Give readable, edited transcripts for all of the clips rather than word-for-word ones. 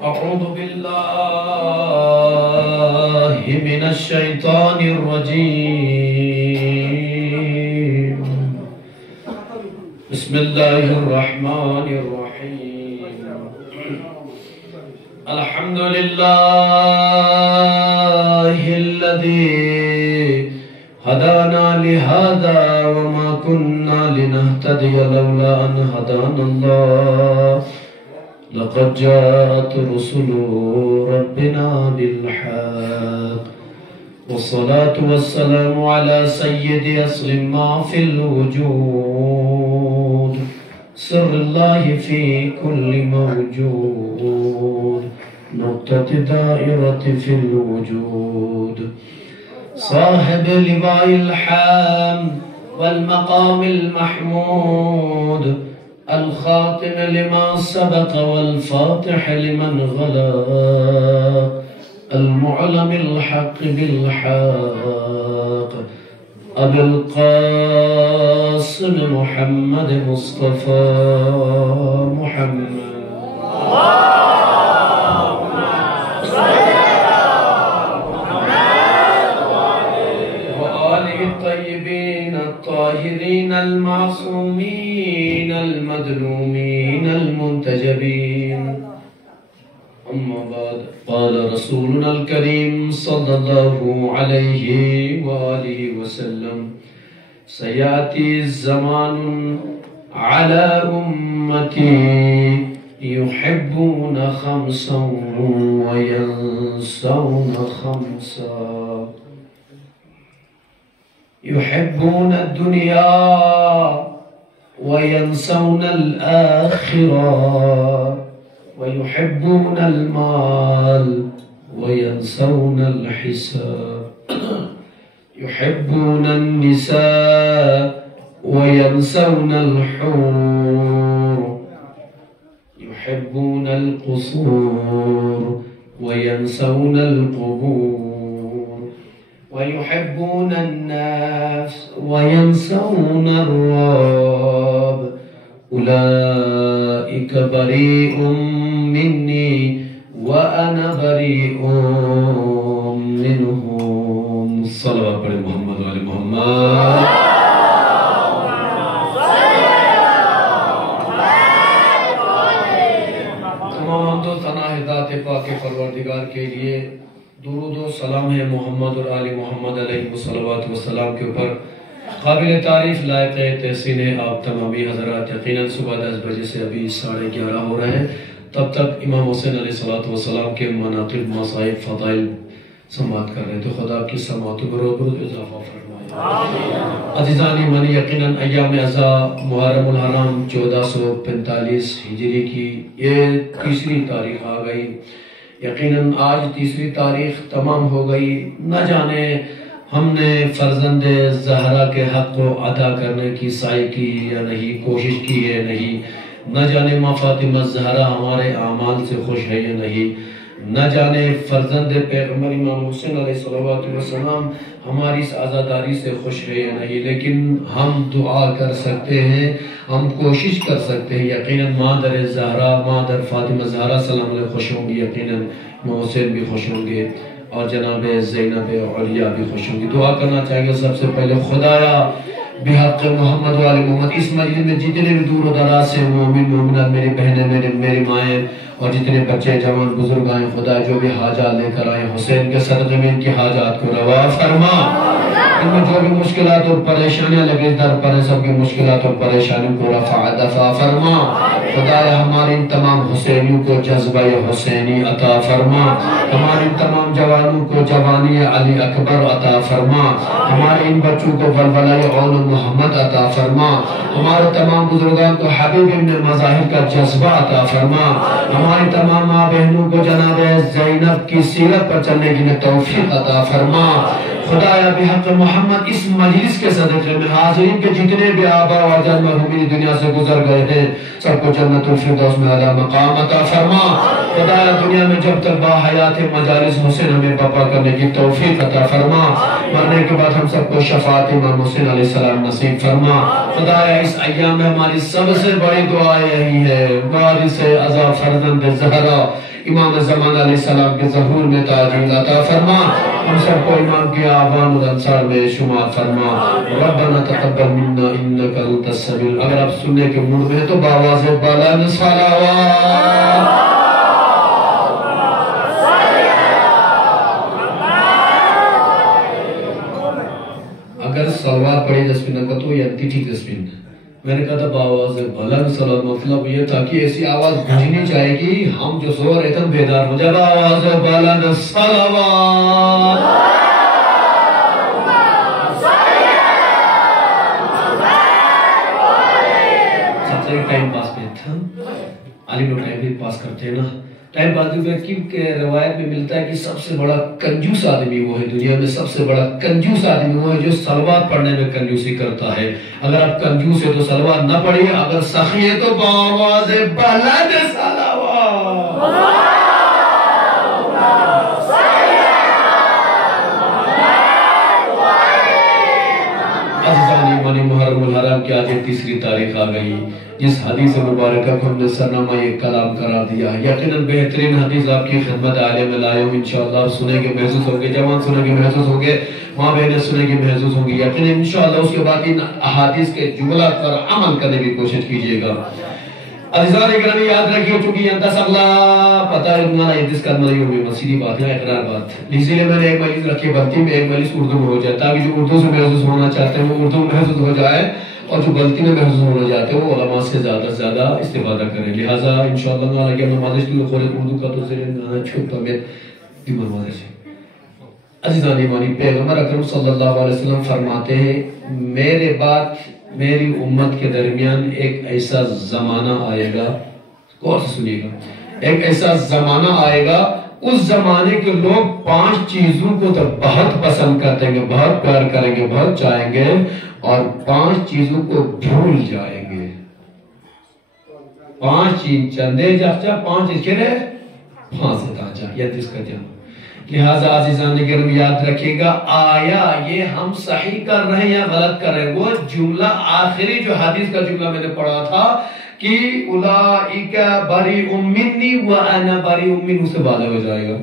أعوذ بالله من الشيطان الرجيم بسم الله الرحمن الرحيم الحمد لله الذي هدانا لهذا وما كنا لنهتدي لولا أن هدانا الله لقد جاءت رسل ربنا بالحق والصلاة والسلام على سيد أصل ما في الوجود سر الله في كل موجود نقطة دائرة في الوجود صاحب لواء الحمد والمقام المحمود الخاتم لما سبق والفاتح لمن غلق المعلم الحق بالحق أبي القاسم محمد مصطفى محمد الطيبين الطاهرين المعصومين المظلومين المنتجبين أما بعد قال رسولنا الكريم صلى الله عليه وآله وسلم سيأتي الزمان على أمتي يحبون خمسا وينسون خمسا يحبون الدنيا وينسون الآخرة ويحبون المال وينسون الحساب يحبون النساء وينسون الحور يحبون القصور وينسون القبور ويحبون الناس وينسون الرب أولئك بريء مني وأنا بريء منهم صلوات پر محمد وعلى محمد تمام حمد و ثنا ذات پاک پروردگار کے لیے درود و سلام ہے محمد اور آل محمد علیہ السلام کے اوپر قابل تعریف لائق تحسین آپ تمامی حضرات یقیناً صبح 10 بجے سے ابھی 11:30 ہو رہے ہیں تب تک امام حسین علیہ السلام کے مناقب مصائب فضائل سماعت کر رہے ہیں تو خدا کی سماعتوں پر برود اضافہ فرمائے عزیزانی منی یقیناً ایام عزا محرم الحرام 1445 ہجری کی یہ تیسری تاریخ آ گئی یقیناً آج تیسری تاریخ تمام ہو گئی نہ جانے ہم نے فرزند زہرا کے حق کو ادا کرنے کی سعی کی یا نہیں کوشش کی ہے نہیں نہ جانے ماں فاطمہ زہرا ہمارے اعمال سے خوش ہے یا نہیں نہ جانے فرزند پیغمبر امام حسین علیہ السلام ہماری اس عزاداری سے خوش ہے یا نہیں لیکن ہم دعا کر سکتے ہیں ہم کوشش کر سکتے ہیں یقیناً مادر زہرا مادر فاطمہ زہرا سلام علیہ خوش ہوں گی یقیناً محسن بھی خوش ہوں گے اور جناب زینب علیہ بھی خوش ہوں گی دعا کرنا چاہیں گے سب سے پہلے خدایا بحق محمد و آل محمد اس مجلس میں جتنے بھی دور و دراز سے مومن مومنات میری بہنیں میری مائیں اور جتنے بچے جوان بزرگ آئیں خدا جو بھی حاجات لے کر آئیں حسین کے صدقے میں ان کی حاجات کو روا فرما ان میں جو بھی مشکلات اور پریشانیاں لگے در پر سب کی مشکلات اور پریشانیوں کو دفع فرما خدایا ہمارے ان تمام حسینیوں کو جذبہ حسینی عطا فرما ہمارے ان تمام جوانوں کو جوانی علی اکبر عطا فرما ہمارے ان بچوں کو ولولہ اول محمد عطا فرما ہمارے تمام بزرگان کو حبیب ابن مظاہر کا جذبہ عطا فرما ہماری تمام ماں بہنوں کو جناب زینب کی سیرت پر چلنے کی توفیق عطا فرما خدایا بحق محمد اس مجلس کے صدقے میں حاضرین کے جتنے بھی آبا و اجداد مرحومین دنیا سے گزر گئے ہیں سب کو جنت الفردوس میں اعلیٰ مقام عطا فرما خدایا دنیا میں جب تک با حیات مجالس حسین ہمیں بپا کرنے کی توفیق عطا فرما مرنے کے بعد ہم سب کو شفاعت امام حسین علیہ السلام نصیب فرما خدایا اس ایام میں ہماری سب سے بڑی دعا یہی ہے وارث عزا فرزند زہرا امام زمان علیہ السلام کے ظہور میں تعجیل عطا فرما، ہم سب کو امام کے آبان اور انصار میں شمار فرما۔ ربنا تقبل منا انک انت السمیع، اگر آپ سننے کے موڈ میں تو باواز بلند صلوات۔ اگر صلوات پڑھی 10 منٹ کا تو یہ ٹھیک 10 منٹ، میں نے کہا تھا باواز بلند صلوات، مطلب یہ تھا کہ ایسی آواز گونجنی چاہیے کہ ہم جو سو رہے تھے بیدار ہو جائے۔ باواز بلند صلوات۔ سب سے ٹائم پاس پہ تھا، علی لوگ ٹائم بھی پاس کرتے ہیں نا، ٹائم پاس بھی کیونکہ روایت میں ملتا ہے کہ سب سے بڑا کنجوس آدمی وہ ہے، دنیا میں سب سے بڑا کنجوس آدمی وہ ہے جو صلوات پڑھنے میں کنجوسی کرتا ہے۔ اگر آپ کنجوس ہے تو صلوات نہ پڑھیے، اگر سخی ہے تو باواز بلند صلوات۔ عزیزان ایمانی، محرم الحرام کی آج 30 تاریخ آ گئی، جس حدیث مبارکہ کو ہم نے سرنامہ یہ کلام قرار دیا ہے۔ یقیناً بہترین حدیث آپ کی خدمت عالیہ میں لائے ہوں، انشاءاللہ آپ سنیں گے محسوس ہوں گے، جوان سنیں گے محسوس ہوں گے، ماں بہنیں سنیں گے محسوس ہوں گے، یقیناً انشاءاللہ اس کے بعد ان احادیث کے جملات پر عمل کرنے کی کوشش کیجئے گا۔ عزیزان اکرامی، یاد رکھیے چونکہ ینتس اگلا پتہ ہے انہاں ینتس کرنا نہیں ہوگی، مسیدی بات ہے، اقرار بات، اسی لئے میں نے ایک مجلس رکھی بلتی میں ایک مجلس اردو میں ہو جائے تاکہ جو اردو سے محسوس ہونا چاہتے ہیں وہ اردو میں محسوس ہو جائے، اور جو غلطی میں محسوس ہونا چاہتے ہیں وہ علماء سے زیادہ سے زیادہ استفادہ کریں۔ لہٰذا انشاءاللہ نہ لگے نمازش تو خورے اردو کا تو ذہن نہ چھوٹا میں دیمر مازے سے۔ عزیزان ایمانی، پیغمبر اکرم صلی اللہ علیہ وسلم فرماتے ہیں میرے بعد میری امت کے درمیان ایک ایسا زمانہ آئے گا، غور سے سنیے گا، ایک ایسا زمانہ آئے گا، اس زمانے کے لوگ 5 چیزوں کو تو بہت پسند کرتے ہیں، بہت پیار کریں گے، بہت چاہیں گے، اور 5 چیزوں کو بھول جائیں گے۔ 5 چیز چندے جافچا 5 اس کے لئے 5 ستانچا، یہ جس کا جمع۔ لہذا عزیزان گرم یاد رکھے گا، آیا یہ ہم صحیح کر رہے ہیں یا غلط کر رہے ہیں؟ وہ جملہ آخری جو حدیث کا جملہ میں نے پڑھا تھا کہ اولئک بریء منی وانا بریء منہم سے بعد ہو جائے گا۔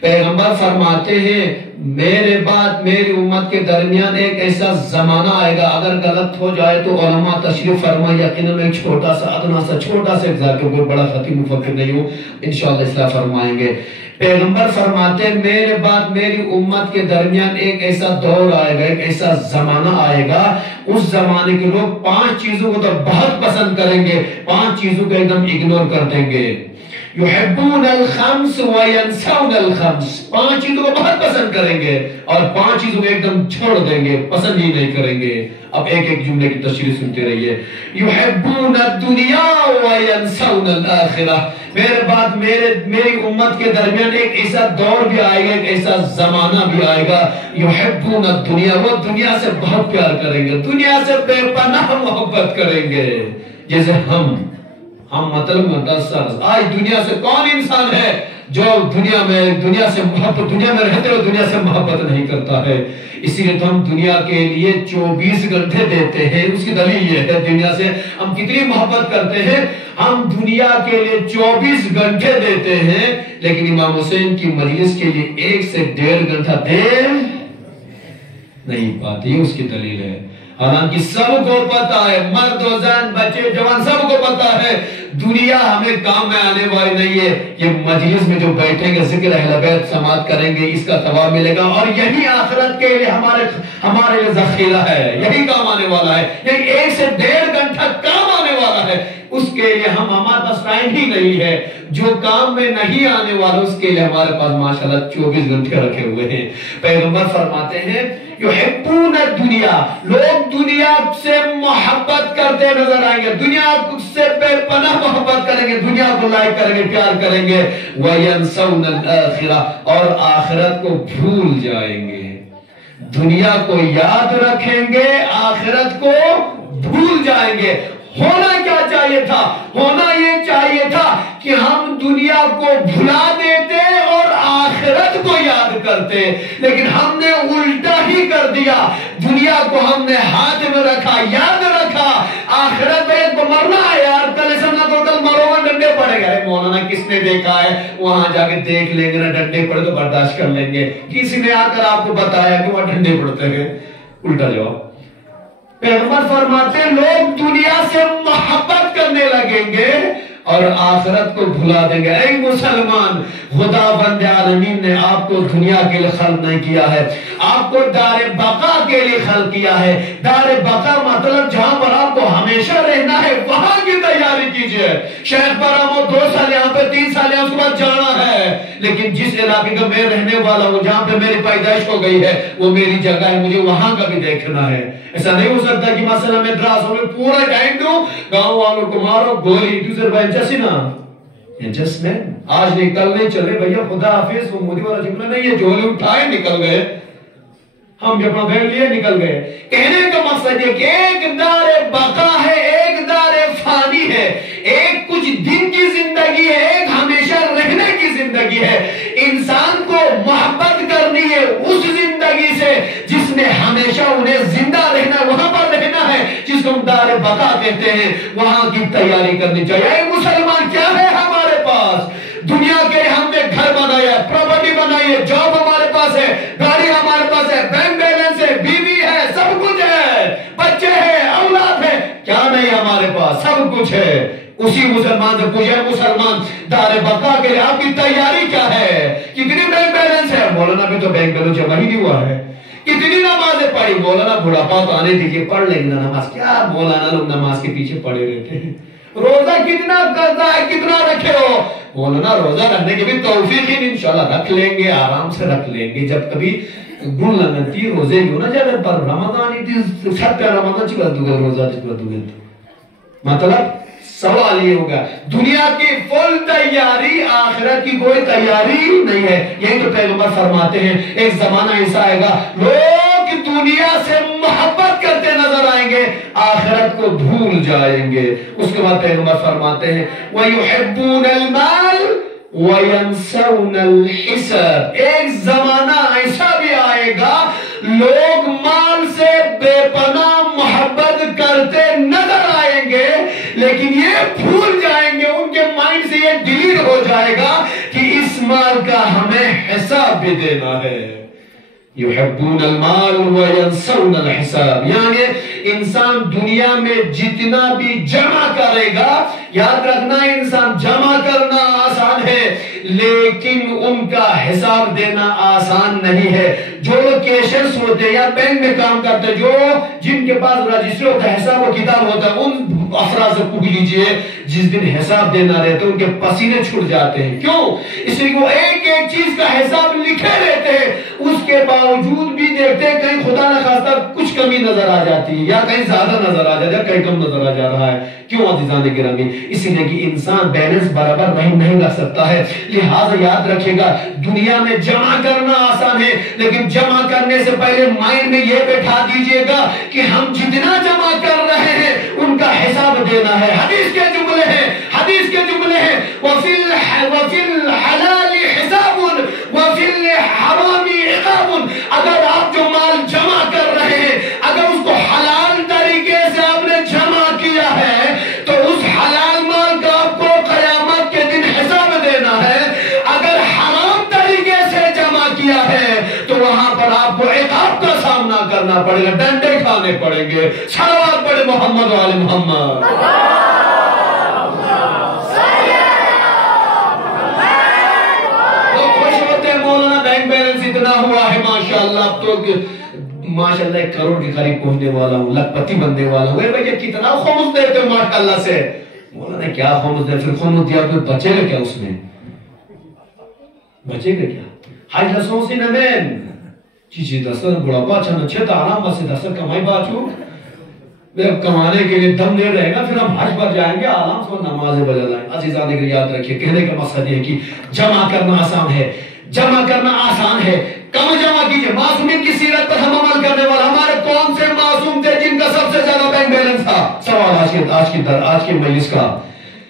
پیغمبر فرماتے ہیں میرے بعد میری امت کے درمیان ایک ایسا زمانہ آئے گا، اگر غلط ہو جائے تو علماء تشریف فرمائے، یقیناً میں ایک چھوٹا سا ادنا سا چھوٹا سا اگزار کے کوئی بڑا خطیب مفکر نہیں ہوں، انشاءاللہ اصلاح فرمائیں گے۔ پیغمبر فرماتے ہیں میرے بعد میری امت کے درمیان ایک ایسا دور آئے گا، ایک ایسا زمانہ آئے گا، اس زمانے کے لوگ 5 چیزوں کو تو بہت پسند کریں گے، 5 چیزوں کو ایک دم اگنور کر دیں گے۔ یحبون الخمس وینسون الخمس، 5 چیزوں کو بہت پسند کریں گے اور 5 چیزوں کو ایک دم چھوڑ دیں گے، پسند ہی نہیں کریں گے۔ اب ایک ایک جملے کی تشریح سنتے رہیے۔ یحبون الدنیا وینسون الآخرہ، میرے بعد میری امت کے درمیان ایک ایسا دور بھی آئے گا، ایک ایسا زمانہ بھی آئے گا، یحبون الدنیا، وہ دنیا سے بہت پیار کریں گے، دنیا سے بے پناہ محبت کریں گے، جیسے ہم مطلب آج دنیا سے کون انسان ہے جو دنیا سے محبت، دنیا میں رہتے ہوئے دنیا سے محبت نہیں کرتا ہے؟ اسی لیے تو ہم دنیا کے لیے 24 گھنٹے دیتے ہیں، اس کی دلیل یہ ہے دنیا سے ہم کتنی محبت کرتے ہیں، ہم دنیا کے لیے 24 گھنٹے دیتے ہیں، لیکن امام حسین کی مجلس کے لیے 1 سے 1.5 گھنٹہ دے نہیں پاتی، اس کی دلیل ہے۔ حالانکہ سب کو پتا ہے، مرد و زن، بچے جوان، سب کو پتا ہے دنیا ہمیں کام میں آنے والی نہیں ہے، یہ مجلس میں جو بیٹھیں گے ذکر اہل بیت سماعت کریں گے، اس کا ثواب ملے گا، اور یہی آخرت کے لیے ہمارے لیے ذخیرہ ہے، یہی کام آنے والا ہے، یہی 1 سے 1.5 گھنٹہ کام آنے والا ہے، اس کے لیے ہمارے پاس ٹائم ہی نہیں ہے، جو کام میں نہیں آنے والا اس کے لیے ہمارے پاس ماشاءاللہ 24 گھنٹے رکھے ہوئے ہیں۔ پیغمبر فرماتے ہیں یحبون الدنیا، لوگ دنیا سے محبت کرتے نظر آئیں گے، دنیا سے بے پناہ محبت کریں گے، دنیا کو لائک کریں گے، پیار کریں گے، وینسون الآخرہ، اور آخرت کو بھول جائیں گے، دنیا کو یاد رکھیں گے، آخرت کو بھول جائیں گے۔ ہونا کیا چاہیے تھا؟ ہونا یہ چاہیے تھا کہ ہم دنیا کو بھلا دیتے اور آخرت کو یاد کرتے، لیکن ہم نے الٹا ہی کر دیا، دنیا کو ہم نے ہاتھ میں رکھا، یاد رکھا، آخرت میں ایک کو مرنا ہے یار، کل سمنا تو کل مرو گا، ڈنڈے پڑے گا ارے مولانا کس نے دیکھا ہے, وہاں جا کے دیکھ لیں گے نا, ڈنڈے پڑے تو برداشت کر لیں گے. کسی نے آ کر آپ کو بتایا کہ وہاں ڈنڈے پڑتے ہیں؟ الٹا جواب. پیغمبر فرماتے ہیں لوگ دنیا سے محبت کرنے لگیں گے اور آخرت کو بھلا دیں گے. اے مسلمان, خدا بند عالمین نے آپ کو دنیا کے لیے خلق نہیں کیا ہے, آپ کو دار بقا کے لیے خلق کیا ہے. دار بقا مطلب جہاں پر آپ کو ہمیشہ رہنا ہے وہاں کی تیاری کیجئے. شیخ برامو 2 سال یہاں پہ 3 سال یہاں, اس کے بعد جانا ہے, لیکن جس علاقے کا میں رہنے والا ہوں, جہاں پہ میری پیدائش ہو گئی ہے, وہ میری جگہ ہے, مجھے وہاں کا بھی دیکھنا ہے. ایسا نہیں ہو سکتا کہ مثلا میں دراسوں میں پورا ٹائم دوں, گاؤں والوں کو مارو گولی دوسرے بھائی جیسی نا ایڈجسٹمنٹ. آج نکل نہیں چلے بھیا خدا حافظ, وہ مودی والا جملہ نہیں, یہ جھولے اٹھائے نکل گئے, ہم بھی اپنا بیگ لیے نکل گئے. کہنے کا مقصد یہ کہ ایک دار بقا ہے, ایک دار فانی ہے, ایک کچھ دن کی زندگی ہے, ایک ہمیشہ رہنے کی زندگی ہے. انسان کو محبت کرنی ہے اس زندگی سے جس میں ہمیشہ انہیں زندہ رہنا, وہاں پر رہنا ہے جس کو ہم دار بقا کہتے ہیں, وہاں کی تیاری کرنی چاہیے. اے مسلمان, کیا ہے ہمارے پاس؟ دنیا کے ہم نے گھر بنایا ہے, پراپرٹی بنائی ہے, جاب ہمارے پاس ہے, گاڑی ہمارے پاس ہے, بینک بیلنس ہے, بیوی ہے, سب کچھ ہے, بچے ہیں, اولاد ہے, کیا نہیں ہمارے پاس؟ سب کچھ ہے. اسی مسلمان سے پوچھے, مسلمان دار بقا کے لیے آپ کی تیاری کیا ہے؟ کتنی بینک بیلنس ہے؟ مولانا بھی تو بینک بیلنس جمع ہی نہیں ہوا ہے. کتنی نمازیں پڑھی؟ مولانا بڑھاپا تو آنے دیجیے, پڑھ لیں گے نماز. کیا مولانا لوگ نماز کے پیچھے پڑے رہتے ہیں. روزہ کتنا کرتا ہے, کتنا رکھے ہو؟ مولانا روزہ رکھنے کی بھی توفیق ہی انشاءاللہ رکھ لیں گے, آرام سے رکھ لیں گے. جب کبھی گن لگتی روزے گو نا, جب پر رمضان ہی تھی سب کا رمضان چکا دو گے, روزہ چکا دو گے. مطلب سوال یہ ہوگا, دنیا کی فل تیاری, آخرت کی کوئی تیاری نہیں ہے. یہی تو پیغمبر فرماتے ہیں ایک زمانہ ایسا آئے گا لوگ دنیا سے محبت کرتے نظر آئیں گے, آخرت کو بھول جائیں گے. اس کے بعد پیغمبر فرماتے ہیں وَيُحِبُّونَ الْمَالِ وَيَنْسَوْنَ الْحِسَابِ. ایک زمانہ ایسا بھی آئے گا لوگ مال سے بے پناہ محبت کرتے نظر آئیں گے, لیکن یہ بھول جائیں گے, ان کے مائنڈ سے یہ ڈیلیٹ ہو جائے گا کہ اس مال کا ہمیں حساب بھی دینا ہے. یحبون المال وینسون الحساب. یعنی انسان دنیا میں جتنا بھی جمع کرے گا, یاد رکھنا انسان جمع کرنا آسان ہے لیکن ان کا حساب دینا آسان نہیں ہے. جو لوگ کیشرز ہوتے ہیں یا بینک میں کام کرتے ہیں, جو جن کے پاس رجسٹر ہوتا ہے, حساب و کتاب ہوتا ہے, ان افراد سے پوچھ لیجئے جس دن حساب دینا رہتے ان کے پسینے چھوٹ جاتے ہیں. کیوں؟ اس لیے وہ ایک ایک چیز کا حساب لکھے رہتے ہیں, اس کے باوجود بھی دیکھتے ہیں کہیں خدا نہ خواستہ کچھ کمی نظر آ جاتی ہے, یا کہیں زیادہ نظر آ جاتا ہے, کہیں کم نظر آ جا رہا ہے. کیوں عزیزان گرامی؟ اسی لیے کہ انسان بیلنس برابر نہیں رکھ سکتا ہے. لہٰذا یاد رکھے گا دنیا میں جمع کرنا آسان ہے, لیکن جمع کرنے سے پہلے مائنڈ میں یہ بیٹھا دیجئے گا کہ ہم جتنا جمع کر رہے ہیں ان کا حساب دینا ہے. حدیث کے جملے ہیں, حدیث کے جملے ہیں وَفِي الْحَلَالِ حِسَابٌ وَفِي الْحَرَامِ عِقَابٌ. اگر آپ جو مال جمع کر رہے ہیں, اگر اس کو حلال طریقے سے آپ نے جمع کیا ہے تو اس حلال مال کا آپ کو قیامت کے دن حساب دینا ہے. اگر حرام طریقے سے جمع کیا ہے تو وہاں پر آپ کو عقاب کا سامنا کرنا پڑے گا, ڈنڈے کھانے پڑیں گے. صلوات پڑھے محمد و آل محمد. تو خوش ہوتے ہیں مولانا بینک بیلنس اتنا ہوا ہے ماشاءاللہ, اب تو ماشاءاللہ 1 کروڑ کے قریب پہنچنے والا ہوں, لکھپتی بننے والا ہوں. بھئی کتنا خمس دیتے ہو ماشاءاللہ سے. مولانا کیا خمس دے, پھر خمس دیا تو بچے گا کیا؟ اس میں بچے گا کیا؟ حج لسوں سے نمین چیچی دستر بڑا باچا نچھتا آرام بس دستر کمائی باچو, کمانے کے لیے دم نہیں رہے گا, پھر ہم حج پر جائیں گے آرام سے نمازیں بجا لائیں. عزیزان اگر یاد رکھیے, کہنے کا مقصد یہ کہ جمع کرنا آسان ہے, جمع کرنا آسان ہے. کم جمع کیجئے. معصومین کی سیرت پر ہم عمل کرنے والا, ہمارے کون سے معصوم تھے جن کا سب سے زیادہ بینک بیلنس تھا؟ سوال آج کی مجلس کا,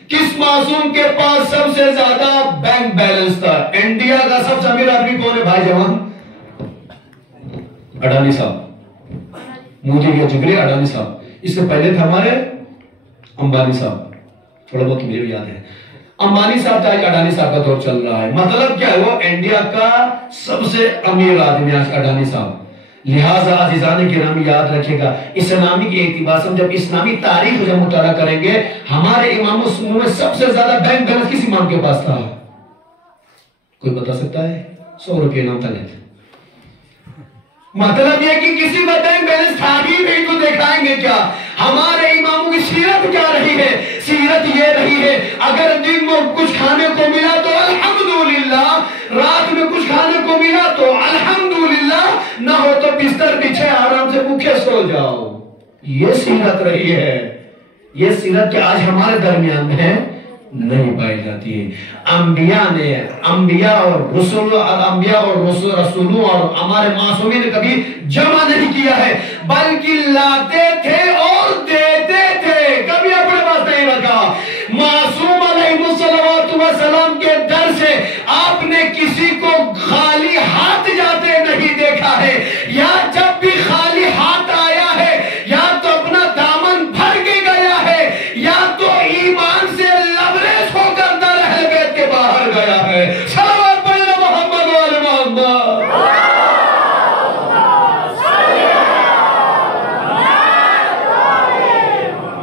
کس معصوم کے پاس سب سے زیادہ بینک بیلنس تھا؟ انڈیا کا سب سے امیر آدمی کون ہے بھائی جوان؟ اڈانی صاحب, مودی کے جگرے اڈانی صاحب. اس سے پہلے تھے ہمارے امبانی صاحب, تھوڑا بہت مجھے بھی یاد ہے. امبانی صاحب تھا، اڈانی صاحب کا دور چل رہا ہے. مطلب کیا ہے؟ وہ انڈیا کا سب سے امیر آدمی ہے اڈانی صاحب. لہٰذا عزیزان کرام یاد رکھے گا، اسلامی کے اعتبار سے جب اسلامی تاریخ جب مطالعہ کریں گے، ہمارے امام السنہ میں سب سے زیادہ بینک بیلنس کس امام کے پاس تھا؟ کوئی بتا سکتا ہے؟ 100 روپے نام تھا. مطلب یہ کہ کسی کا بینک بیلنس تھا ہی نہیں تو دکھائیں گے کیا؟ ہمارے اماموں کی سیرت کیا رہی ہے؟ سیرت یہ رہی ہے اگر دن میں کچھ کھانے کو ملا تو الحمدللہ، رات میں کچھ کھانے کو ملا تو الحمدللہ، نہ ہو تو بستر بچھے آرام سے بھوکے سو جاؤ. یہ سیرت رہی ہے. یہ سیرت کہ آج ہمارے درمیان میں نہیں پائی جاتی ہے. انبیاء اور رسولوں اور ہمارے معصومین نے کبھی جمع نہیں کیا ہے، بلکہ لاتے تھے اور دیتے تھے، کبھی اپنے پاس نہیں رکھا. معصوم علیہ السلام کے در سے آپ نے کسی کو خالی ہاتھ جاتے نہیں دیکھا ہے، یا جب بھی خالی ہاتھ آیا ہے یا تو اپنا دامن بھر کے گیا ہے یا تو ایمان سے لبریز ہو کر در اہل بیت کے باہر گیا ہے. صلوات پڑھنا محمد و آل محمد.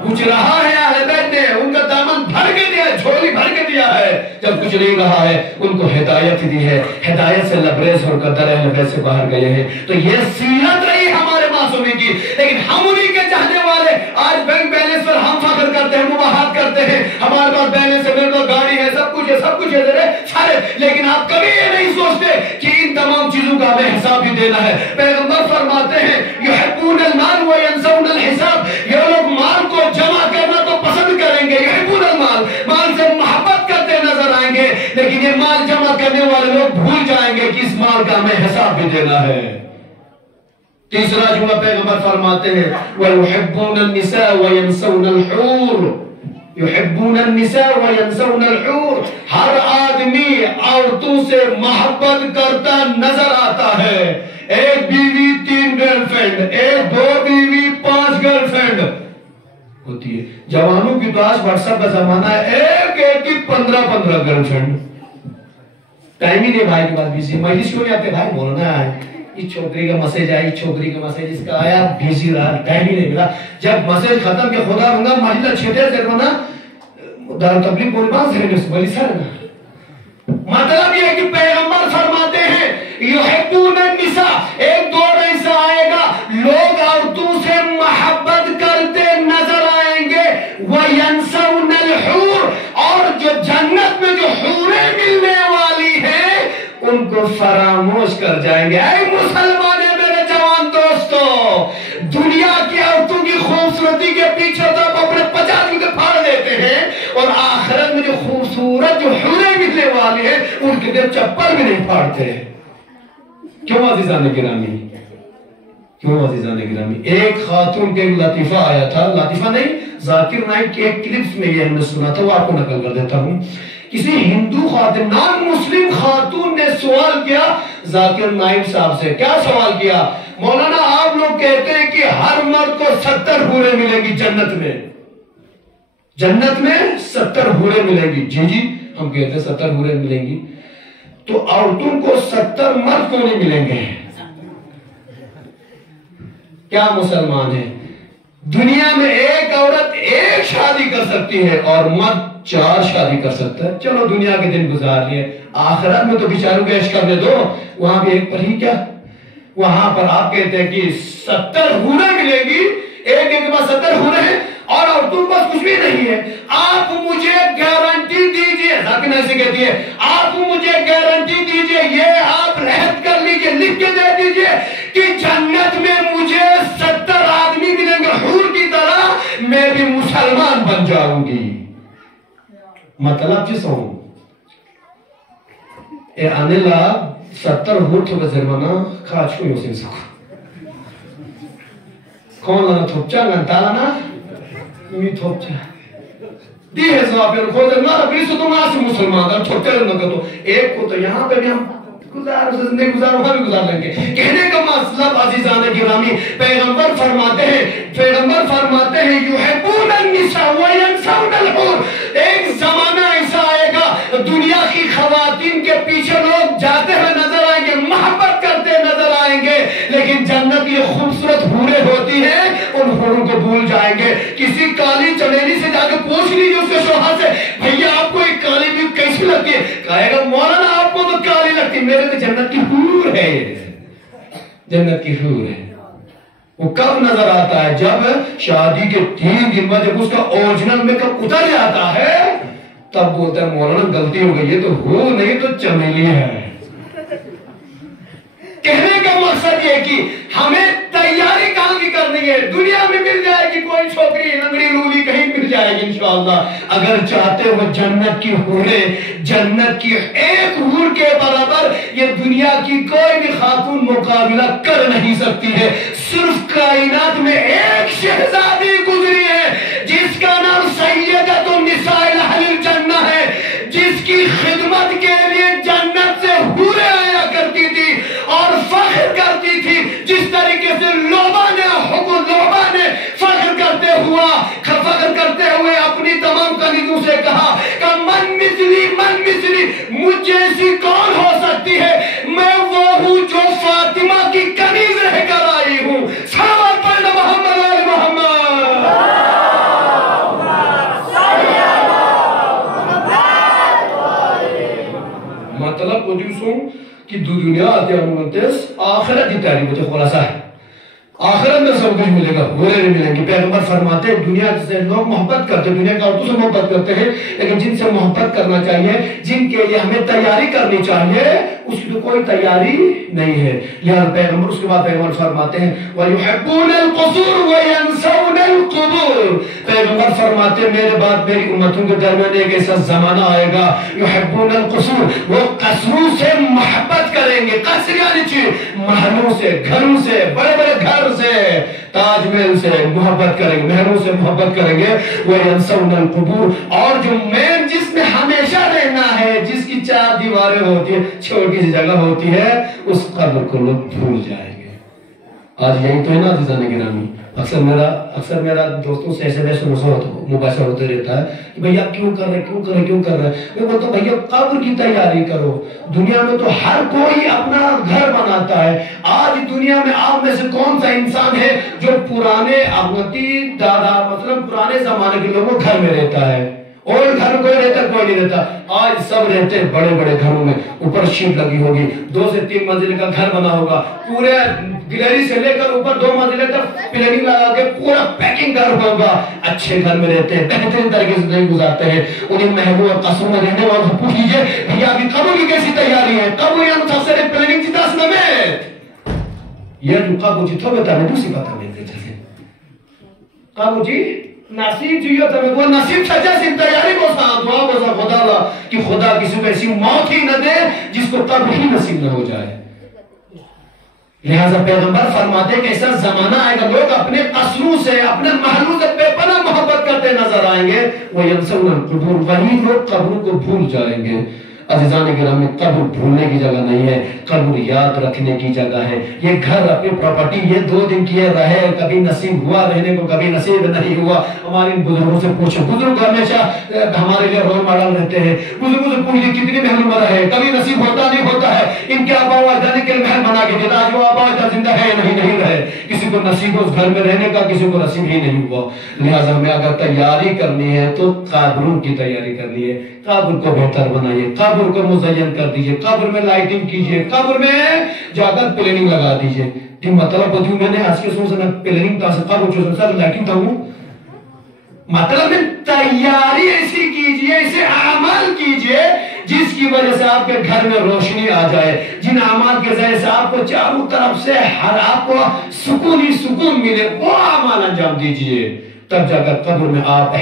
کچھ رہا ہے اہل بیت نے، ان کا دامن بھر کے دیا، جھولی بھر کے دیا ہے. جب کچھ نہیں رہا ہے ان کو ہدایت دی ہے، ہدایت سے لبریز ہو کر در اہل بیت سے باہر گئے ہیں. تو یہ سیرت رہی ہمارے معصومین کی. لیکن ہم انہی کے چاہنے والے آج بینک بیلنس پر ہم فخر کرتے ہیں، مباحث کرتے ہیں، ہمارے پاس بیلنس ہے، میرے پاس گاڑی ہے، سب کچھ ہے، سب کچھ ہے سارے. لیکن آپ کبھی یہ نہیں سوچتے کہ ان تمام چیزوں کا ہمیں حساب بھی دینا ہے. پیغمبر فرماتے ہیں یحبون المال وینسون الحساب، یہ لوگ مال کو جمع کرنا تو پسند کریں گے، یحبون المال، مال سے محبت کرتے نظر آئیں گے، لیکن یہ مال جمع کرنے والے لوگ بھول جائیں گے کہ اس مال کا ہمیں حساب بھی دینا ہے. تیسرا جملہ پیغمبر فرماتے ہیں وَيُحِبُّونَ النِّسَاءَ وَيَنْسَوْنَ الْحُورَ، يُحِبُّونَ النِّسَاءَ وَيَنْسَوْنَ الْحُورَ. ہر آدمی عورتوں سے محبت کرتا نظر آتا ہے. ایک بیوی 3 گرل فرینڈ، ایک 2 بیوی 5 گرل فرینڈ ہوتی ہے. جوانوں کی تو آج واٹس ایپ کا زمانہ ہے، ایک کی 15 گرل فرینڈ. ٹائم ہی نہیں بھائی کے بعد بیزی. مجلس کیوں نہیں آتے بھائی؟ مولانا ہے، اس چھوکری کا مسیج آئی، چھوکری کا مسیج اس کا آیا، بیزی رہا، ٹائم ہی نہیں ملا. جب مسیج ختم کہ خدا رنگا مجلس چھتے سے رہنا دار تبلیغ بول بان سے رہنے بلی سا رہنا. مطلب یہ کہ پیغمبر فرماتے ہیں یحبون النساء، ایک دور ایسا آئے گا لوگ عورتوں سے محبت کرتے نظر آئیں گے. وَيَنْسَوْنَ الْحُورَ، اور جو جنت میں جو حوریں ملنے والی ہیں ان کو فراموش کر جائیں گے. اے مسلمانوں میرے جوان دوستو، دنیا کی عورتوں کی خوبصورتی کے پیچھے تو آپ اپنے 50 کے پھاڑ دیتے ہیں، اور آخرت میں جو خوبصورت جو حوریں ملنے والی ہیں ان کے دل چپل بھی نہیں پھاڑتے. کیوں عزیزان گرامی؟ کیوں عزیزان گرامی؟ ایک خاتون کے لطیفہ آیا تھا، لطیفہ نہیں، ذاکر نائک کے ایک کلپس میں یہ ہم نے سنا تھا، وہ آپ کو نقل کر دیتا ہوں. کسی ہندو خاتون، نان مسلم خاتون نے سوال کیا ذاکر نائک صاحب سے. کیا سوال کیا؟ مولانا آپ لوگ کہتے ہیں کہ ہر مرد کو 70 حوریں ملیں گی جنت میں، جنت میں 70 حوریں ملیں گی. جی جی ہم کہتے ہیں 70 حوریں ملیں گی، تو عورتوں کو 70 مرد کیوں نہیں ملیں گے؟ کیا مسلمان ہیں؟ دنیا میں ایک عورت ایک شادی کر سکتی ہے اور مرد 4 شادی کر سکتا ہے. چلو دنیا کے دن گزار لیے، آخرت میں تو بیچاروں کے عشق کرنے دو، وہاں بھی ایک پر ہی کیا. وہاں پر آپ کہتے ہیں کہ 70 حوریں ملے گی، ایک کے پاس 70 حوریں ہیں اور عورتوں کے پاس کچھ بھی نہیں ہے. آپ مجھے گارنٹی دیجئے، ذاکر ایسے کہتی ہے، آپ مجھے گارنٹی دیجئے، یہ آپ عہد کر لیجئے، لکھ کے دے دیجئے کہ جنت میں مجھے 70 آدمی ملیں گے حور کی طرح، میں بھی مسلمان بن جاؤں گی. مطلب جس ہوں اے انیلا 70 حور تو بزرمانا کھاچ کو یوں سن سکو کون لانا تھوپچا گنتالا نا می تھوپچا دی ہے زوابیر خود نارا پریسو تو ناسی مسلمان در تھوپچا لنگا تو ایک کو تو یہاں پہ بھی ہم گزار زندگی گزار وہاں بھی گزار لیں گے. کہنے کا مطلب عزیزان گرامی، پیغمبر فرماتے ہیں یحبون النساء وینسون الحور. ایک زمانہ ایسا آئے جائیں گے. کسی کالی چمیلی سے جا کے پوچھ لیجیے اس کے شوہر سے, بھیا آپ کو ایک کالی بھی کیسی لگتی ہے؟ کہے گا مولانا آپ کو تو کالی لگتی, میرے تو جنت کی حور ہے, جنت کی حور ہے. وہ کب نظر آتا ہے؟ جب شادی کے 3 دن بعد جب اس کا اوریجنل میک اپ اتر جاتا ہے تب بولتا ہے مولانا غلطی ہو گئی, یہ تو حور نہیں تو چمیلی ہے. کہنے کا مقصد یہ کہ ہمیں تیاری کہاں کی کرنی ہے؟ دنیا میں مل جائے گی کوئی چھوکری لنگڑی لولی کہیں مل جائے گی انشاءاللہ. اگر چاہتے ہو جنت کی حوریں, جنت کی ایک حور کے برابر یہ دنیا کی کوئی بھی خاتون مقابلہ کر نہیں سکتی ہے. صرف کائنات میں ایک شہزادی گزری ہے جس کا نام سیدۃ النساء اہل الجنہ ہے, جس کی خدمت کے لیے جنت سے حوریں آیا کرتی تھی اور فخر کرتی تھی. جس طریقے سے لوبا نے فخر کرتے ہوئے اپنی تمام کنیزوں سے کہا کہ من مثلی مجھ جیسی کون ہو سکتی ہے؟ میں وہ ہوں جو فاطمہ کی کنیز رہ کر آئی ہوں. صلوات پڑھنا محمد علی محمد. مطلب قدوسوں کہ دنیا آتے ہیں آخرت کی تعلیم مجھے خلاصہ ہے. آخرت میں سب کچھ ملے گا, برے نہیں ملیں گے. پیغمبر فرماتے ہیں دنیا سے لوگ محبت کرتے ہیں, دنیا کے عورتوں سے محبت کرتے ہیں, لیکن جن سے محبت کرنا چاہیے, جن کے لیے ہمیں تیاری کرنی چاہیے, اس کی کوئی تیاری نہیں ہے. یہاں پیغمبر اس کے بعد پیغمبر فرماتے ہیں وَيُحِبُّونَ الْقُصُورَ وَيَنْسَوْنَ الْقُبُورَ. پیغمبر فرماتے ہیں میرے بعد میری امتوں کے درمیان ایک ایسا زمانہ آئے گا يُحِبُّونَ الْقُصُورَ, وہ قصروں سے محبت کریں گے. قصر یعنی محلوں سے, گھروں سے, بڑے بڑے گھر سے, تاج محل سے محبت کریں گے, محلوں سے محبت کریں گے. وَيَنْسَوْنَ الْقُبُورَ, اور جو مین جس میں ہمیشہ رہنا ہے, جس کی 4 دیواریں ہوتی ہیں, چھوٹی سی جگہ ہوتی ہے, اس قبر کو لوگ بھول جائیں گے. آج یہی تو ہے نا عزیزان گرامی. اکثر میرا دوستوں سے ایسے ویسے مباحثہ ہوتے رہتا ہے کہ بھیا کیوں کر رہے. میں بولتا ہوں بھیا قبر کی تیاری کرو. دنیا میں تو ہر کوئی اپنا گھر بناتا ہے. آج دنیا میں آپ میں سے کون سا انسان ہے جو پرانے مطلب پرانے زمانے کے لوگوں گھر میں رہتا ہے؟ اور گھر کوئی رہتا, کوئی نہیں رہتا. آج سب رہتے ہیں بڑے بڑے گھروں میں, اوپر شیٹ لگی ہوگی, 2 سے 3 منزل کا گھر بنا ہوگا, پورے گلیری سے لے کر اوپر 2 منزلیں تک پلنگ لگا کے پورا پیکنگ گھر ہوگا. اچھے گھر میں رہتے ہیں, بہترین طریقے سے زندگی گزارتے ہیں. انہیں محلوں اور قصروں میں رہنے والوں سے پوچھ لیجیے بھیا ابھی قبر کی کیسی تیاری ہے؟ قبر یہاں سب سے پلنگ جیتا سنمیت یہ جو قبر جی تو بتا میں دوسری بات ہمیں دیتے ہیں. قبر جی نصیب چاہیے تو وہ نصیب سجا سی تیاری کو ساتھ دعا بسا خدا لا کہ خدا کسی کو ایسی موت ہی نہ دے جس کو قبر ہی نصیب نہ ہو جائے. لہذا پیغمبر فرماتے ہیں کہ ایسا زمانہ آئے گا لوگ اپنے قصروں سے, اپنے محلوں سے بے پناہ محبت کرتے نظر آئیں گے. وَيَنْسَوْنَ الْقُبُورَ, وہی لوگ قبروں کو بھول جائیں گے. عزیزان گرامی, قبر بھولنے کی جگہ نہیں ہے, قبر یاد رکھنے کی جگہ ہے. یہ گھر اپنی پراپرٹی یہ 2 دن کیے رہے, کبھی نصیب ہوا رہنے کو, کبھی نصیب نہیں ہوا. ہمارے بزرگوں سے پوچھو, بزرگ ہمیشہ ہمارے لیے رول ماڈل رہتے ہیں. بزرگوں سے پوچھیں کتنی محل میں رہے, کبھی نصیب ہوتا نہیں ہوتا ہے. ان کے آبا و اجداد کے محل بنا کے دیتا, آج وہ آبا و اجداد زندہ ہے نہیں رہے. کسی کو نصیب اس گھر میں رہنے کا, کسی کو نصیب ہی نہیں ہوا. لہٰذا ہمیں اگر تیاری کرنی ہے تو قبروں کی تیاری کرنی ہے. قبر کو بہتر بنائیے, قبر کو مزین کر دیجئے, قبر میں لائٹنگ کیجئے, قبر میں جا کر پلیننگ لگا دیجئے. کہ مطلب بتاؤں میں نے آج کے سن سے پلیننگ کا قبر جو سر لائٹنگ تھا ہوں, مطلب تیاری ایسی کیجئے, ایسے اعمال کیجئے جس کی وجہ سے آپ کے گھر میں روشنی آ جائے, جن اعمال کے ذریعے سے آپ کو چاروں طرف سے ہر آپ کو سکون ہی سکون ملے, وہ اعمال انجام دیجئے. تب جا کر قبر میں آپ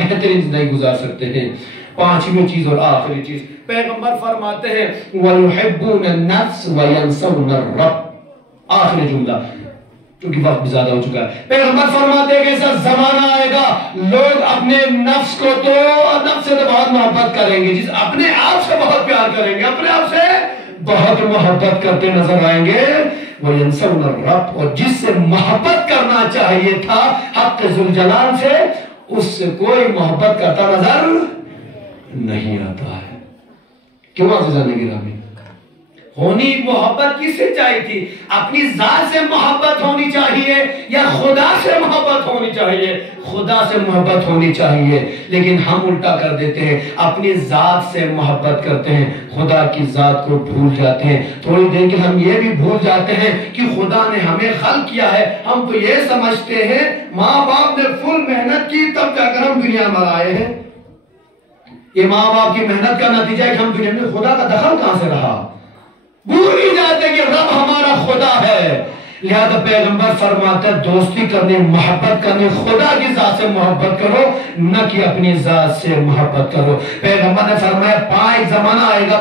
بہترین زندگی گزار سکتے ہیں. 5ویں چیز اور آخری چیز, پیغمبر فرماتے ہیں وَيُحِبُّونَ النَّفْسَ وَيَنْسَوْنَ الرَّبَّ. آخری جملہ کیونکہ وقت بھی زیادہ ہو چکا ہے. پیغمبر فرماتے ہیں کہ ایسا زمانہ آئے گا لوگ اپنے نفس کو تو نفس سے بہت محبت کریں گے, جس اپنے آپ سے بہت پیار کریں گے, اپنے آپ سے بہت محبت کرتے نظر آئیں گے. وَيَنْسَوْنَ الرَّبَّ, اور جس سے محبت کرنا چاہیے تھا حق ذوالجلال سے, اس سے کوئی محبت کرتا نظر نہیں آتا ہے. کیوں عزیزان گرامی؟ ہونی محبت کس سے چاہیے تھی؟ اپنی ذات سے محبت ہونی چاہیے یا خدا سے محبت ہونی چاہیے؟ خدا سے محبت ہونی چاہیے، لیکن ہم الٹا کر دیتے ہیں، اپنی ذات سے محبت کرتے ہیں، خدا کی ذات کو بھول جاتے ہیں۔ تھوڑی دیر کے ہم یہ بھی بھول جاتے ہیں کہ خدا نے ہمیں خلق کیا ہے۔ ہم تو یہ سمجھتے ہیں ماں باپ نے فل محنت کی تب جا کر ہم دنیا میں آئے ہیں۔ یہ ماں باپ کی محنت کا نتیجہ ہے کہ ہم دنیا میں، خدا کا دخل کہاں سے رہا؟ بھول ہی جاتے کہ رب ہمارا خدا ہے۔ لہذا پیغمبر فرماتا ہے دوستی کرنے، محبت کرنے، خدا کی ذات سے محبت کرو، نہ کہ اپنی ذات سے محبت کرو۔ پیغمبر نے فرمایا 5 زمانہ آئے گا،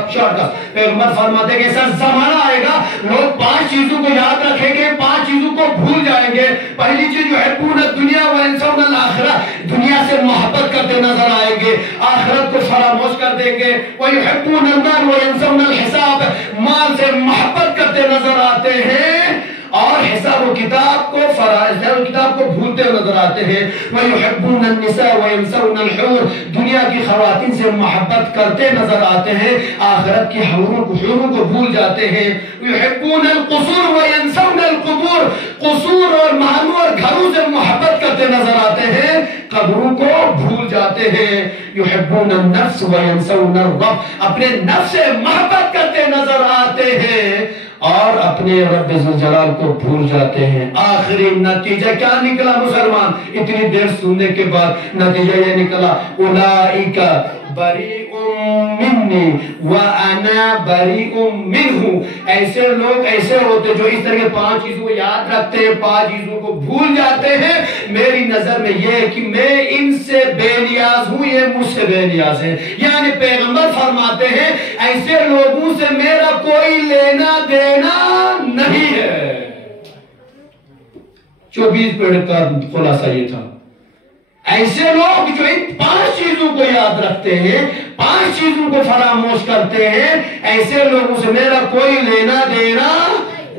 پیغمبر فرماتے ہیں کہ ایسا زمانہ آئے گا لوگ 5 چیزوں کو یاد رکھیں گے، 5 چیزوں کو بھول جائیں گے۔ پہلی چیز جو ہے پورا دنیا وینسون الآخرہ، دنیا سے محبت کرتے نظر آئیں گے، آخرت کو فراموش کر دیں گے۔ وَيُحِبُّونَ الْمَالَ وَيَنْسَوْنَ الْحِسَابَ، مال سے محبت کرتے نظر آتے ہیں اور حساب و کتاب کو حساب و کتاب کو بھولتے نظر آتے ہیں۔ وَيُحِبُّونَ النِّسَاءَ وَيَنْسَوْنَ الْحُورَ، دنیا کی خواتین سے محبت کرتے نظر آتے ہیں، آخرت کی حوروں کو بھول جاتے ہیں۔ وَيُحِبُّونَ الْقُصُورَ وَيَنْسَوْنَ الْقُبُورَ، قصور اور محلوں اور گھروں سے محبت کرتے نظر آتے ہیں، قبروں کو بھول جاتے ہیں۔ يُحِبُّونَ النَّفْسَ وَيَنْسَوْنَ الرَّبَّ، اپنے نفس سے محبت کرتے نظر آتے ہیں اور اپنے رب ذوالجلال کو بھول جاتے ہیں۔ آخری نتیجہ کیا نکلا مسلمان؟ اتنی دیر سننے کے بعد نتیجہ یہ نکلا، اولئک بریء منی وانا بریء منہ، ایسے لوگ ایسے ہوتے جو اس طرح کے 5 چیزوں کو یاد رکھتے ہیں، 5 چیزوں کو بھول جاتے ہیں۔ میری نظر میں یہ ہے کہ میں ان سے بے نیاز ہوں، یہ مجھ سے بے نیاز ہے۔ یعنی پیغمبر فرماتے ہیں ایسے لوگوں سے میرا کوئی لینا دینا نہیں ہے۔ 24 پیڑ کا خلاصہ یہ تھا، ایسے لوگ جو ان 5 چیزوں کو یاد رکھتے ہیں، 5 چیزوں کو فراموش کرتے ہیں، ایسے لوگوں سے میرا کوئی لینا دینا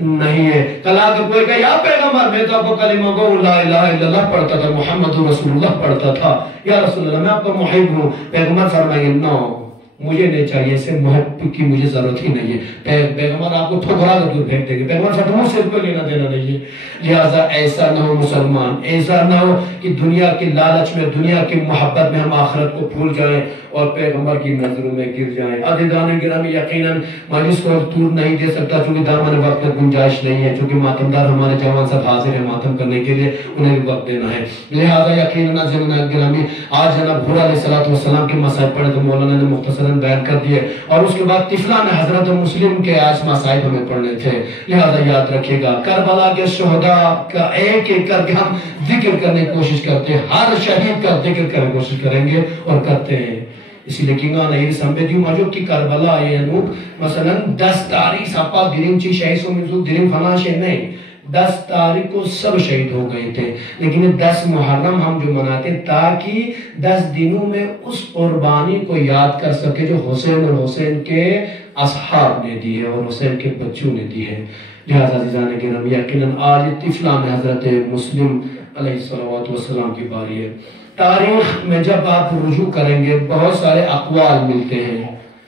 نہیں ہے۔ کل آ کر کوئی کہا یا پیغمبر میں تو آپ کو کلمہ گو لا الہ الا اللہ پڑھتا تھا، محمد رسول اللہ پڑھتا تھا، یا رسول اللہ میں آپ کا محب ہوں۔ پیغمبر فرمائیں گے نو، مجھے نہیں چاہیے، اسے محب کی مجھے ضرورت ہی نہیں ہے۔ پیغمبر آپ کو ٹھکرا کر دور پھینک دیں گے۔ پیغمبر فرماتے ہیں مجھ سے کوئی لینا دینا نہیں ہے۔ لہٰذا ایسا نہ ہو مسلمان، ایسا نہ ہو کہ دنیا کی لالچ میں، دنیا کی محبت میں ہم آخرت کو بھول جائیں اور پیغمبر کی نظروں میں گر جائیں۔ عزیزان گرامی، یقیناً مجلس کو دور نہیں دے سکتا چونکہ دامن وقت میں گنجائش نہیں ہے، چونکہ ماتمدار ہمارے جوان سب حاضر ہیں ماتم کرنے کے لیے، انہیں بھی وقت دینا ہے۔ لہٰذا یقیناً عزیزان گرامی، آج جناب حور علیہ السلام کے مصائب پڑھے تو مولانا نے مختصراً بیان کر دیے، اور اس کے بعد طفلان حضرت مسلم کے آج مصائب ہمیں پڑھنے تھے۔ لہٰذا یاد رکھیے گا کربلا کے شہداء کا ایک ایک کر کے ہم ذکر کرنے کی کوشش کرتے ہیں، ہر شہید کا ذکر کرنے کی کوشش کریں گے اور کرتے ہیں۔ اسی لیے کنگا نہیں سمجھتی ماجو کی کربلا یہ نو مثلا 10 تاریخ سپا درین چی شہید سو منزو درین فلاں شہید نہیں، 10 تاریخ کو سب شہید ہو گئے تھے، لیکن 10 محرم ہم جو مناتے ہیں تاکہ 10 دنوں میں اس قربانی کو یاد کر سکے جو حسین اور حسین کے اصحاب نے دی ہے اور حسین کے بچوں نے دی ہے۔ لہذا عزیزان کرام، یقیناً آج طفلان حضرت مسلم علیہ السلام کی باری ہے۔ تاریخ میں جب آپ رجوع کریں گے بہت سارے اقوال ملتے ہیں،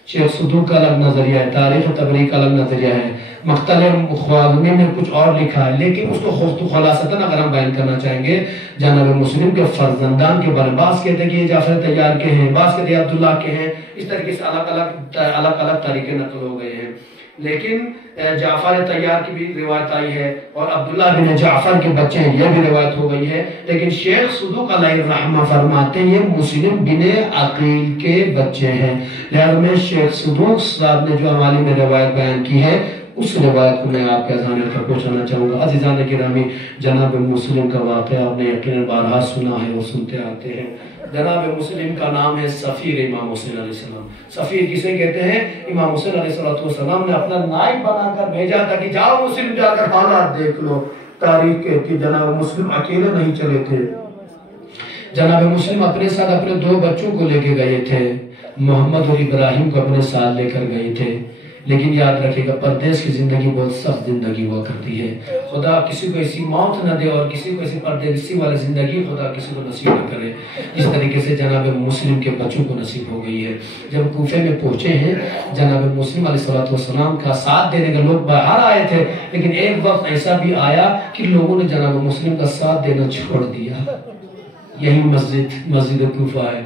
شیخ صدوق کا الگ نظریہ ہے، تاریخ تبری کا الگ نظریہ ہے، مقتل خوازمی نے کچھ اور لکھا ہے، لیکن اس کو خلاصتاً اگر ہم بیان کرنا چاہیں گے جناب مسلم کے فرزندان کے بارے میں، بعض کہتے ہیں کہ یہ جعفر طیار کے ہیں، بعض کہتے ہیں عبداللہ کے ہیں، اس طریقے سے الگ الگ طریقے نقل ہو گئے ہیں، لیکن جعفر طیار کی بھی روایت آئی ہے اور عبداللہ بن جعفر کے بچے ہیں، یہ بھی روایت ہو گئی ہے، لیکن شیخ صدوق علیہ الرحمہ فرماتے ہیں یہ مسلم بن عقیل کے بچے ہیں۔ لہذا میں شیخ صدوق صاحب نے جو حوالے میں روایت بیان کی ہے اس روایت کو میں آپ کے اذہان میں پہنچانا چاہوں گا۔ عزیزان گرامی، جناب مسلم کا واقعہ آپ نے یقیناً بارہا سنا ہے اور سنتے آتے ہیں۔ جناب مسلم کا نام ہے سفیر امام حسین علیہ السلام۔ سفیر کسے کہتے ہیں؟ امام حسین علیہ السلام نے اپنا نائب بنا کر بھیجا تھا کہ جاؤ مسلم جا کر حالات دیکھ لو۔ تاریخ کہتی ہے جناب مسلم اکیلے نہیں چلے تھے، جناب مسلم اپنے ساتھ اپنے 2 بچوں کو لے کے گئے تھے، محمد اور ابراہیم کو اپنے ساتھ لے کر گئے تھے۔ لیکن یاد رکھے گا پردیس کی زندگی بہت سخت زندگی ہوا کرتی ہے. خدا کسی کو ایسی موت نہ دے اور کسی کو ایسی پردیسی والی زندگی خدا کسی کو نصیب نہ کرے جس طریقے سے جناب مسلم کے بچوں کو نصیب ہو گئی ہے. جب کوفے میں پہنچے ہیں جناب مسلم علیہ السلام کا ساتھ دینے کا لوگ باہر آئے تھے، لیکن ایک وقت ایسا بھی آیا کہ لوگوں نے جناب مسلم کا ساتھ دینا چھوڑ دیا. یہی مسجد کوفہ ہے.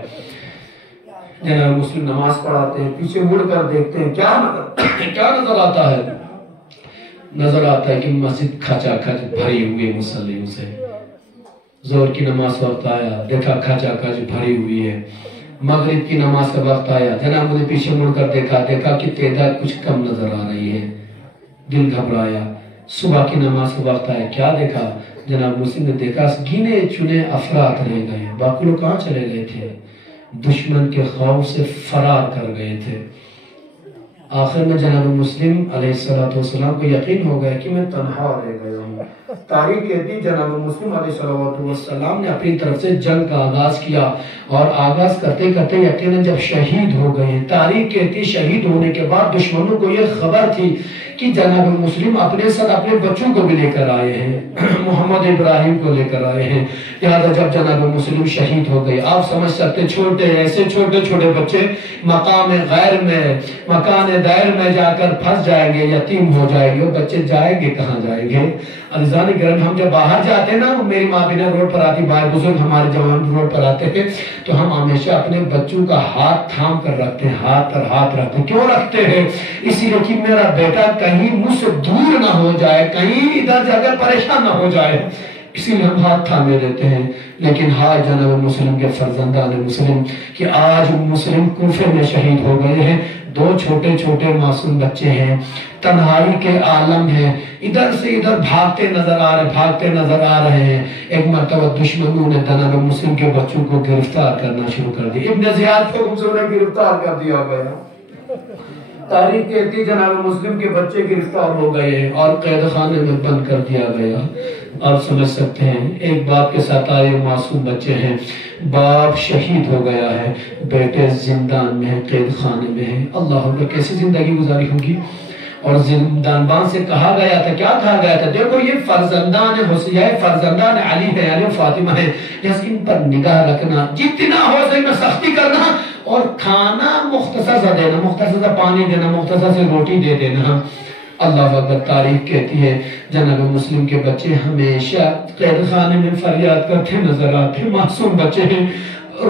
جناب مسلم نماز پڑھاتے ہیں، پیچھے مڑ کر دیکھتے ہیں کیا نظر آتا ہے؟ نظر آتا ہے کہ مسجد کھچا کھچ بھری ہوئی مصلیوں سے. زور کی نماز وقت آیا، دیکھا کھچا کھچ بھری ہوئی ہے. مغرب کی نماز کا وقت آیا، جناب نے پیچھے مڑ کر دیکھا کہ تعداد کچھ کم نظر آ رہی ہے. دل گھبرایا. صبح کی نماز کا وقت آیا، کیا دیکھا؟ جناب مسلم نے دیکھا گنے چنے افراد رہ گئے. باقی لوگ کہاں چلے گئے تھے؟ دشمن کے خوف سے فرار کر گئے تھے. آخر میں جناب مسلم علیہ السلام کو یقین ہو گیا کہ میں تنہا رہ گیا ہوں. تاریخ کہتی جناب مسلم علیہ السلام نے اپنی طرف سے جنگ کا آغاز کیا اور آغاز کرتے کرتے یقیناً جب شہید ہو گئے. تاریخ کہتی شہید ہونے کے بعد دشمنوں کو یہ خبر تھی کہ جناب مسلم اپنے ساتھ اپنے بچوں کو بھی لے کر آئے ہیں، محمد ابراہیم کو لے کر آئے ہیں. لہٰذا جب جناب مسلم شہید ہو گئے، آپ سمجھ سکتے ایسے چھوٹے چھوٹے بچے مقام غیر میں مکان دائر میں جا کر پھنس جائیں گے، یتیم ہو جائیں گے. وہ بچے جائیں گے کہاں جائیں گے؟ عزیزان گرامی، ہم جب باہر جاتے ہیں نا، میری ماں بھی روڈ پر آتی، بھائی بزرگ ہمارے جوان روڈ پر آتے ہیں تو ہم ہمیشہ اپنے بچوں کا ہاتھ تھام کر رکھتے ہیں، ہاتھ پر ہاتھ رکھتے ہیں. کیوں رکھتے ہیں؟ اسی لیے کہ میرا بیٹا کہیں مجھ سے دور نہ ہو جائے، کہیں ادھر جا کر پریشان نہ ہو جائے، اسی لیے ہم ہاتھ تھامے دیتے ہیں. لیکن ہاں جناب مسلم کے فرزندان مسلم کہ آج مسلم کوفے میں شہید ہو گئے ہیں. 2 چھوٹے چھوٹے معصوم بچے ہیں، تنہائی کے عالم ہیں، ادھر سے ادھر بھاگتے نظر آ رہے ہیں. ایک مرتبہ دشمنوں نے جناب مسلم کے بچوں کو گرفتار کرنا شروع کر دیا. ابن زیاد کو انہیں گرفتار کر دیا گیا. تاریخ کہتی جناب مسلم کے بچے گرفتار ہو گئے اور قید خانے میں بند کر دیا گیا. آپ سمجھ سکتے ہیں ایک باپ کے ساتھ آئے معصوم بچے ہیں، باپ شہید ہو گیا ہے، بیٹے زندان میں ہیں، قید خانے میں ہیں. اللہ اکبر، کیسی زندگی گزاری ہوگی. اور زندان بان سے کہا گیا تھا، کیا کہا گیا تھا؟ دیکھو یہ فرزندان حسین، فرزندان علی ہے، علی و فاطمہ ہے، جس ان پر نگاہ رکھنا، جتنا ہو سکے میں سختی کرنا اور کھانا مختصر سا دینا، مختصر سا پانی دینا، مختصر سے روٹی دے دینا. اللہ اکبر. تاریخ کہتی ہے جناب مسلم کے بچے ہمیشہ قید خانے میں فریاد کرتے نظر آتے ہیں. معصوم بچے ہیں،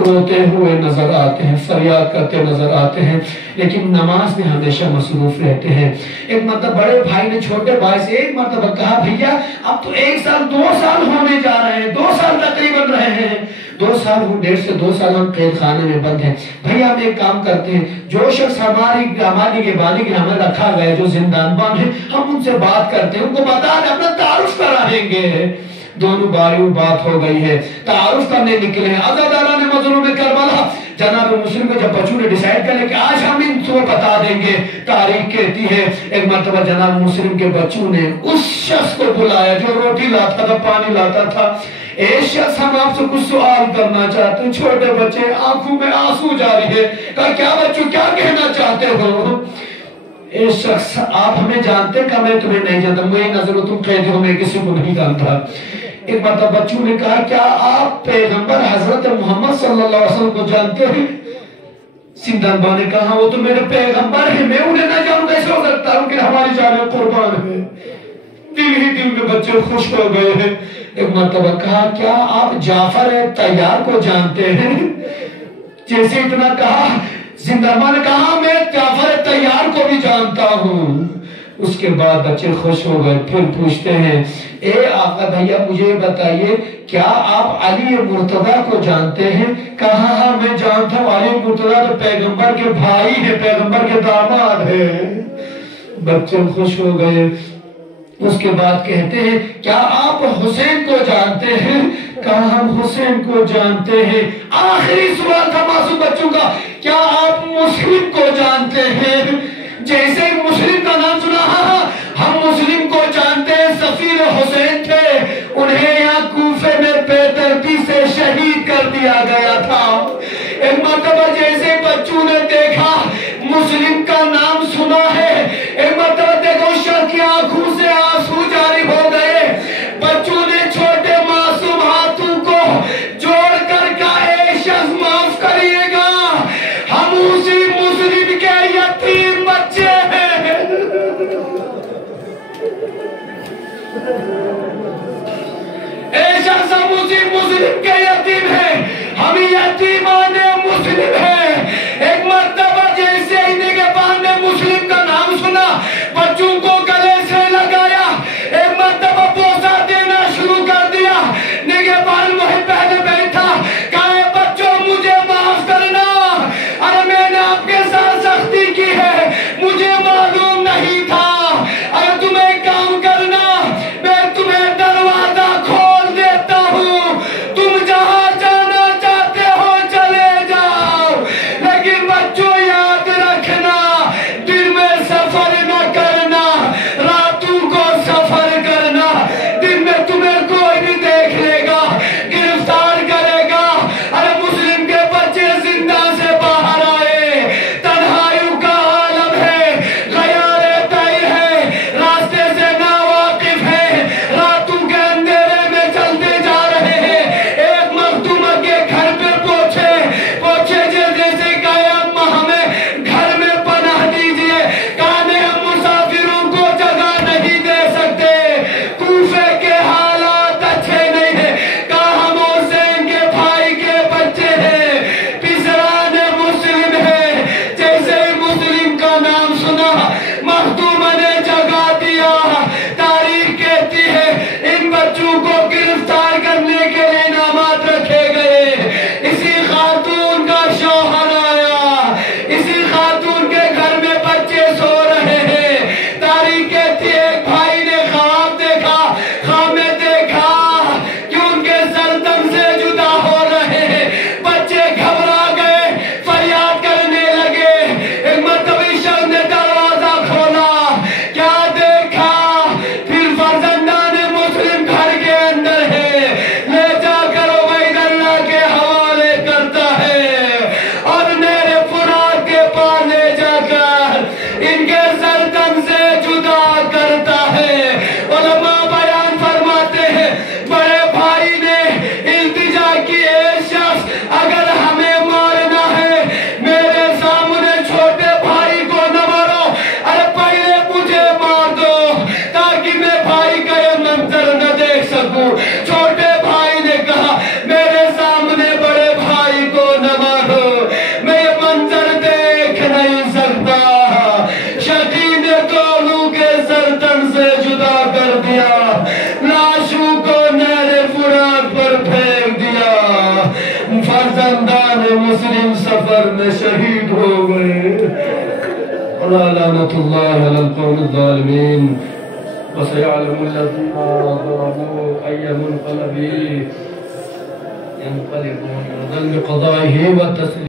روتے ہوئے نظر آتے ہیں، فریاد کرتے نظر آتے ہیں، لیکن نماز میں ہمیشہ مصروف رہتے ہیں. ایک مرتبہ بڑے بھائی نے چھوٹے بھائی سے ایک مرتبہ کہا، بھیا اب تو 1 سال 2 سال ہونے جا رہے ہیں، 2 سال تقریباً رہے ہیں، 2 سال 1.5 سے 2 سال ہم قید خانے میں بند ہیں. بھیا ہم ایک کام کرتے ہیں، جو شخص ہماری نگہبانی کے ہمیں رکھا گیا جو زندان بان ہے، ہم ان سے بات کرتے ہیں، ان کو بتا دیں، اپنا تعارف کرائیں گے. دونوں بھائیوں بات ہو گئی ہے، تعارف کرنے نکلے ہیں. عزاداران مظلوم کربلا جناب مسلم کو جب بچوں نے ڈیسائیڈ کر لیا کہ آج ہم ان کو بتا دیں گے. تاریخ کہتی ہے ایک مرتبہ جناب مسلم کے بچوں نے اس شخص کو بلایا جو روٹی لاتا تھا، پانی لاتا تھا. اے شخص ہم آپ سے کچھ سوال کرنا چاہتے ہیں. چھوٹے بچے آنکھوں میں آنسو جاری ہے. کہا کیا بچوں کیا کہنا چاہتے ہو؟ اے شخص آپ ہمیں جانتے ہیں؟ کہ میں تمہیں نہیں جانتا، مجھے نظر ہو تم قیدیوں میں کسی کو نہیں جانتا. ایک مرتبہ بچوں نے کہا کیا آپ پیغمبر حضرت محمد صلی اللہ علیہ وسلم کو جانتے ہیں؟ زندان بان نے کہا وہ تو میرے پیغمبر ہیں، میں انہیں نہ جانوں کیسے ہو سکتا ہوں کہ ہماری جانیں قربان ہے. دل ہی دل میں بچے خوش ہو گئے ہیں. ایک مرتبہ کہا کیا آپ جعفر طیار کو جانتے ہیں؟ جیسے اتنا کہا زندان بان نے کہا میں جعفر طیار کو بھی جانتا ہوں. اس کے بعد بچے خوش ہو گئے. پھر پوچھتے ہیں اے آقا بھیا مجھے بتائیے کیا آپ علی مرتضی کو جانتے ہیں؟ کہا ہاں میں جانتا ہوں، علی مرتضی تو پیغمبر کے بھائی ہیں، پیغمبر کے داماد ہیں. بچے خوش ہو گئے. اس کے بعد کہتے ہیں کیا آپ حسین کو جانتے ہیں؟ کہا ہم حسین کو جانتے ہیں. آخری سوال تھا معصوم بچوں کا، کیا آپ مسلم کو جانتے ہیں؟ جیسے مسلم کا نام سنا، ہم مسلم کو جانتے ہیں، سفیر حسین تھے، انہیں یہاں کوفے میں بے دردی سے شہید کر دیا گیا تھا. ایک مرتبہ جیسے بچوں نے دیکھا مسلم کا نام سنا ہے اے شخص مسلم کے یتیم ہے، ہم یتیمان مسلم ہیں۔ ایک مرتبہ جیسے ہی نگہبان نے مسلم کا نام سنا، بچوں کو گلے سے لگایا، ایک مرتبہ بوسہ دینا شروع کر دیا۔ نگہبان وہیں پہلے بیٹھا، کہا بچوں مجھے معاف کرنا، ارے میں نے آپ کے ساتھ سختی کی ہے، مجھے معلوم نہیں تھا۔ اگر تمہیں کام کرنا، میں تمہیں دروازہ کھول دیتا ہوں، تم جہاں جانا چاہتے ہو چلے جاؤ، لیکن بچوں یاد رکھنا دن میں سفر نہ کرنا، راتوں کو سفر کرنا۔ دن میں تمہیں کوئی نہیں دیکھ لے گا، گرفتار کرے گا۔ ارے مسلم کے بچے زندہ سے باہر آئے، تنہائیوں کا عالم ہے، غیار طیر ہے، راستے سے ناواقف ہے، راتوں کے اندھیرے میں چلتے جا رہے ہیں۔ ایک مخدومہ کے گھر پہ پہنچے جیسے کہے اماں ہمیں گھر میں پناہ دیجئے، کہنے ہم مسافروں کو جگہ نہیں دے سکتے، کوفے کے حالات اچھے نہیں ہیں، کہا ہم حسین کے بھائی کے بچے ہیں، پسران مسلم ہے۔ جیسے ہی مسلم کا نام سنا، مخدومہ نے جگہ دیا۔ تاریخ کہتی ہے ان بچوں کو گرفتار کرنے کے لیے انعامات رکھے گئے۔ اسی خاتون کا شوہر آیا، اسی خاتون کے گھر میں بچے سو رہے ہیں۔ تاریخ کہتی ہے ایک بھائی نے خواب دیکھا، خواب میں دیکھا کہ ان کے سردم سے جدا ہو رہے ہیں، بچے گھبرا گئے، فریاد کرنے لگے۔ ایک مرتبہ شخص نے دروازہ کھولا، کیا دیکھا؟ پھر فرزندان مسلم گھر کے اندر ہے، لے جا کر عبید اللہ کے حوالے کرتا ہے، اور نہر فرات کے پار لے جا کر ان کے سردم سے جدا کرتا ہے۔ علماء بیان فرماتے ہیں بڑے بھائی نے التجا کی، اے شخص اگر ہمیں مارنا ہے میرے سامنے چھوٹے بھائی کو نہ مارو، ارے پہلے مجھے مار دو تاکہ میں بھائی کا یہ منظر نہ دیکھ سکوں۔ چھوٹے بھائی نے کہا میرے سامنے بڑے بھائی کو نہ مارو، میں یہ منظر دیکھ نہیں سکتا۔ شقی نے دونوں کے سردن سے جدا کر دیا، لاشوں کو نہر فرات پر پھینک دیا، فرزندان مسلم سفر میں شہید ہو گئے۔ لعنت اللہ علی القوم الظالمین، وسيعلم الذين ظلموا أي منقلب ينقلبون بقضائه وتسليمه۔